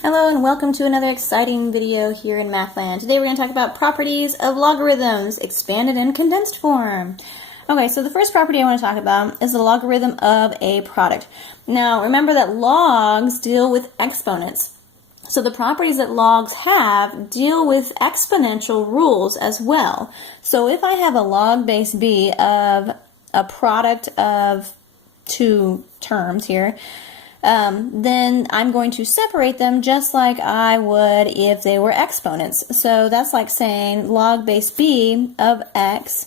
Hello and welcome to another exciting video here in Mathland. Today we're going to talk about properties of logarithms, expanded and condensed form. Okay, so the first property I want to talk about is the logarithm of a product. Now remember that logs deal with exponents. So the properties that logs have deal with exponential rules as well. So if I have a log base b of a product of two terms here, then I'm going to separate them just like I would if they were exponents. So that's like saying log base b of x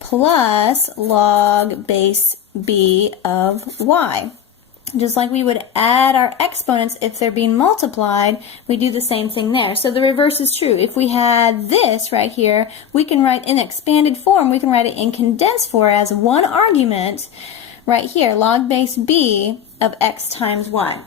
plus log base b of y. Just like we would add our exponents if they're being multiplied, we do the same thing there. So the reverse is true. If we had this right here, we can write in expanded form, we can write it in condensed form as one argument right here, log base b of x times y.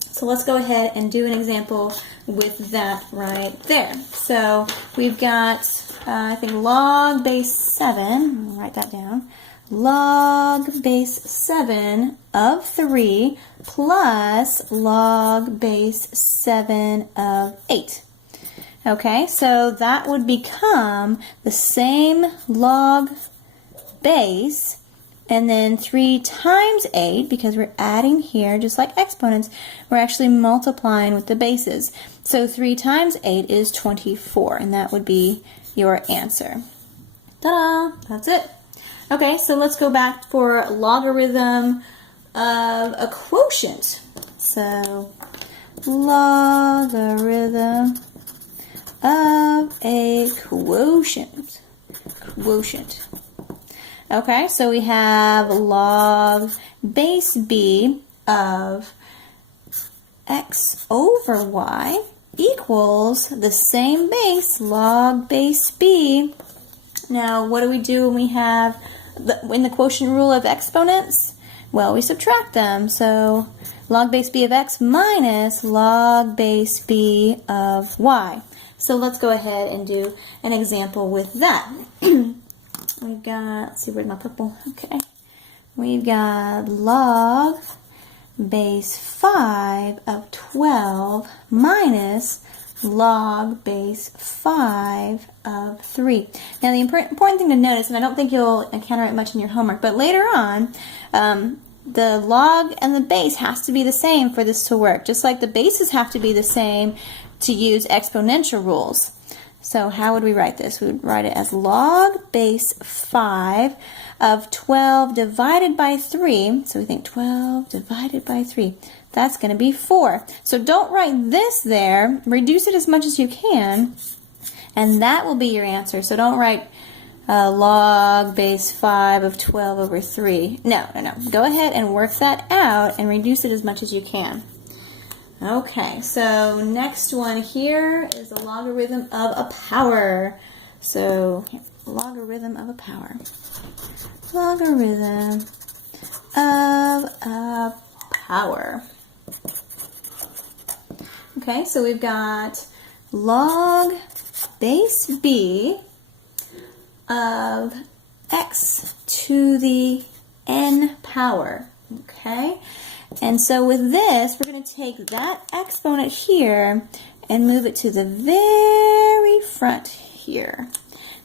So let's go ahead and do an example with that right there. So we've got, I think, log base 7, write that down, log base 7 of 3 plus log base 7 of 8. Okay, so that would become the same log base, and then 3 times 8, because we're adding here, just like exponents, we're actually multiplying with the bases. So 3 times 8 is 24, and that would be your answer. Ta-da! That's it. Okay, so let's go back for logarithm of a quotient. So, logarithm of a quotient. Okay, so we have log base b of x over y equals the same base, log base b. Now, what do we do when we have in the quotient rule of exponents? Well, we subtract them. So log base b of x minus log base b of y. So let's go ahead and do an example with that. We've got, let's see, where's my purple? Okay. We've got log base 5 of 12 minus log base 5 of 3. Now the important thing to notice, and I don't think you'll encounter it much in your homework, but later on, the log and the base has to be the same for this to work, just like the bases have to be the same to use exponential rules. So how would we write this? We would write it as log base 5 of 12 divided by 3. So we think 12 divided by 3. That's going to be 4. So don't write this there. Reduce it as much as you can, and that will be your answer. So don't write log base 5 of 12 over 3. No. Go ahead and work that out and reduce it as much as you can. Okay, so next one here is the logarithm of a power. So, logarithm of a power. Logarithm of a power. Okay, so we've got log base b of x to the n power. Okay? And so with this, we're going to take that exponent here and move it to the very front here.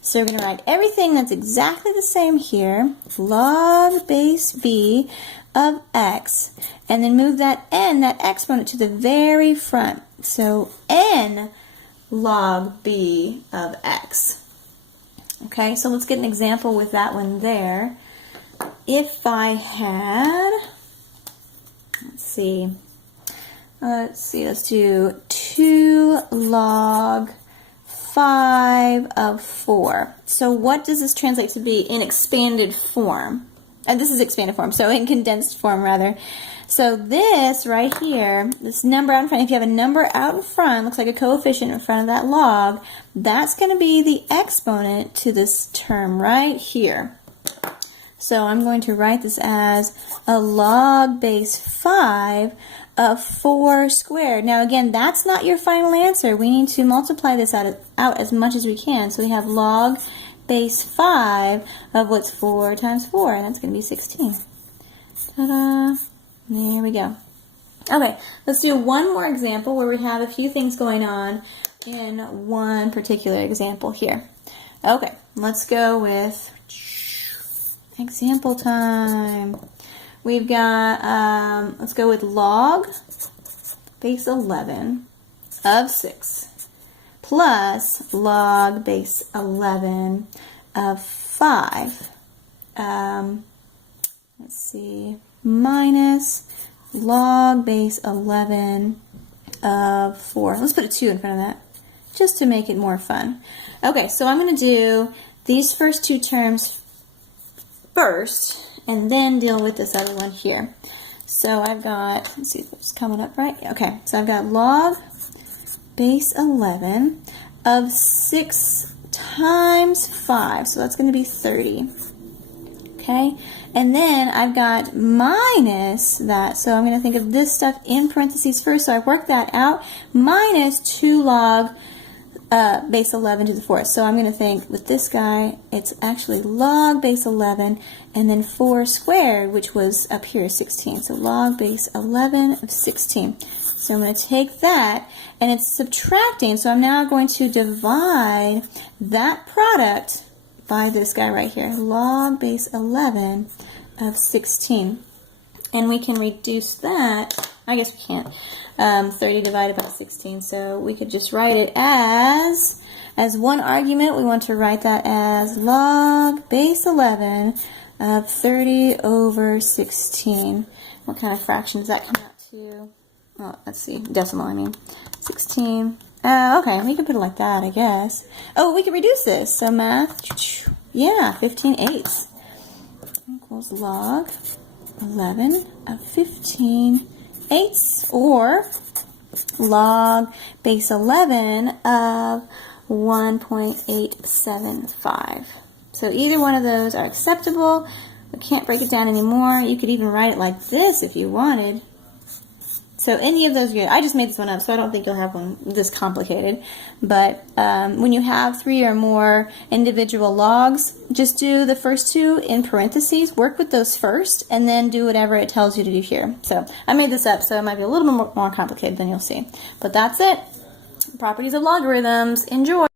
So we're going to write everything that's exactly the same here, log base b of x, and then move that n, that exponent, to the very front. So n log b of x. Okay, so let's get an example with that one there. If I had... Let's do 2 log 5 of 4. So what does this translate to be in expanded form? This is expanded form, so in condensed form rather. So this right here, this number out in front, if you have a number out in front, looks like a coefficient in front of that log, that's going to be the exponent to this term right here. So I'm going to write this as a log base 5 of 4 squared. Now again, that's not your final answer. We need to multiply this out as much as we can. So we have log base 5 of what's 4 times 4, and that's going to be 16. Ta-da! There we go. Okay, let's do one more example where we have a few things going on in one particular example here. Okay, let's go with example time. We've got, let's go with log base 11 of 6 plus log base 11 of 5. Let's see, minus log base 11 of 4. Let's put a 2 in front of that just to make it more fun. Okay, so I'm going to do these first two terms first and then deal with this other one here. So I've got, let's see if it's coming up right. Okay, so I've got log base 11 of 6 times 5. So that's going to be 30. Okay, and then I've got minus that, so I'm going to think of this stuff in parentheses first, so I work that out, minus 2 log base 11 to the 4th. So I'm going to think with this guy, it's actually log base 11, and then 4 squared, which was up here, 16. So log base 11 of 16. So I'm going to take that, and it's subtracting, so I'm now going to divide that product by this guy right here, log base 11 of 16. And we can reduce that, I guess we can't, 30 divided by 16, so we could just write it as one argument, we want to write that as log base 11 of 30 over 16. What kind of fraction does that come out to? Oh, let's see, decimal, I mean, 16. Okay, we can put it like that, I guess. Oh, we can reduce this. So math, yeah, 15/8 equals log 11 of 15/8, or log base 11 of 1.875. So either one of those are acceptable. We can't break it down anymore. You could even write it like this if you wanted. So any of those are good. I just made this one up, so I don't think you'll have one this complicated. But when you have 3 or more individual logs, just do the first 2 in parentheses, work with those first, and then do whatever it tells you to do here. So I made this up, so it might be a little bit more complicated than you'll see. But that's it. Properties of logarithms. Enjoy!